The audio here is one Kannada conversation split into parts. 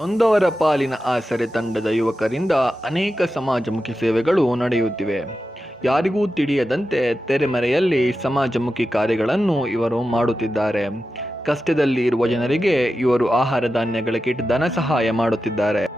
ನೊಂದವರ ಪಾಲಿನ ಆಸರೆ ತಂಡದ ಯುವಕರಿಂದ ಅನೇಕ ಸಮಾಜಮುಖಿ ಸೇವೆಗಳು ನಡೆಯುತ್ತಿವೆ. ಯಾರಿಗೂ ತಿಳಿಯದಂತೆ ತೆರೆಮರೆಯಲ್ಲಿ ಸಮಾಜಮುಖಿ ಕಾರ್ಯಗಳನ್ನು ಇವರು ಮಾಡುತ್ತಿದ್ದಾರೆ. ಕಷ್ಟದಲ್ಲಿ ಇರುವ ಜನರಿಗೆ ಇವರು ಆಹಾರ ಧಾನ್ಯಗಳ ಕಿಟ್ ಧನ ಸಹಾಯ ಮಾಡುತ್ತಿದ್ದಾರೆ.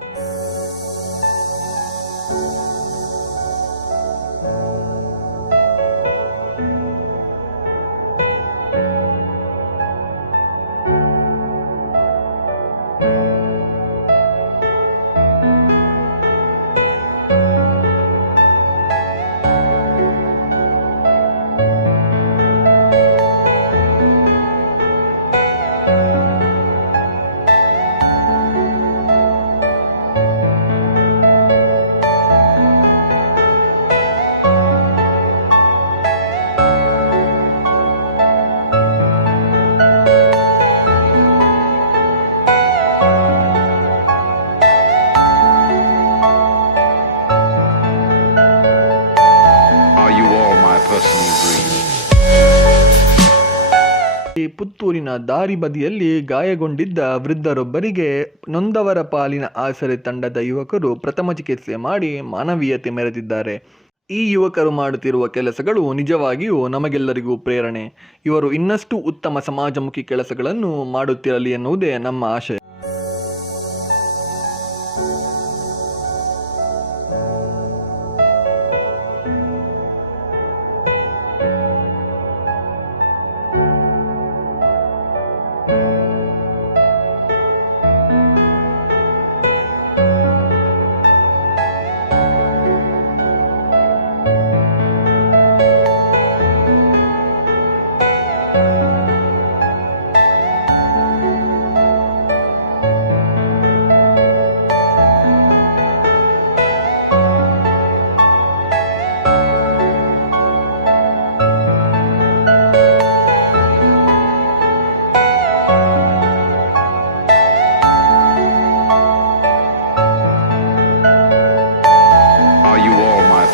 ಪುತ್ತೂರಿನ ದಾರಿ ಬದಿಯಲ್ಲಿ ಗಾಯಗೊಂಡಿದ್ದ ವೃದ್ಧರೊಬ್ಬರಿಗೆ ನೊಂದವರ ಪಾಲಿನ ಆಸರೆ ತಂಡದ ಯುವಕರು ಪ್ರಥಮ ಚಿಕಿತ್ಸೆ ಮಾಡಿ ಮಾನವೀಯತೆ ಮೆರೆದಿದ್ದಾರೆ. ಈ ಯುವಕರು ಮಾಡುತ್ತಿರುವ ಕೆಲಸಗಳು ನಿಜವಾಗಿಯೂ ನಮಗೆಲ್ಲರಿಗೂ ಪ್ರೇರಣೆ. ಇವರು ಇನ್ನಷ್ಟು ಉತ್ತಮ ಸಮಾಜಮುಖಿ ಕೆಲಸಗಳನ್ನು ಮಾಡುತ್ತಿರಲಿ ಎನ್ನುವುದೇ ನಮ್ಮ ಆಶಯ.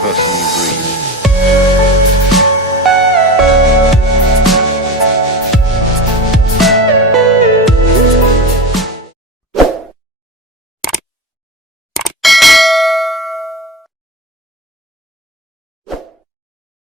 Personal dream.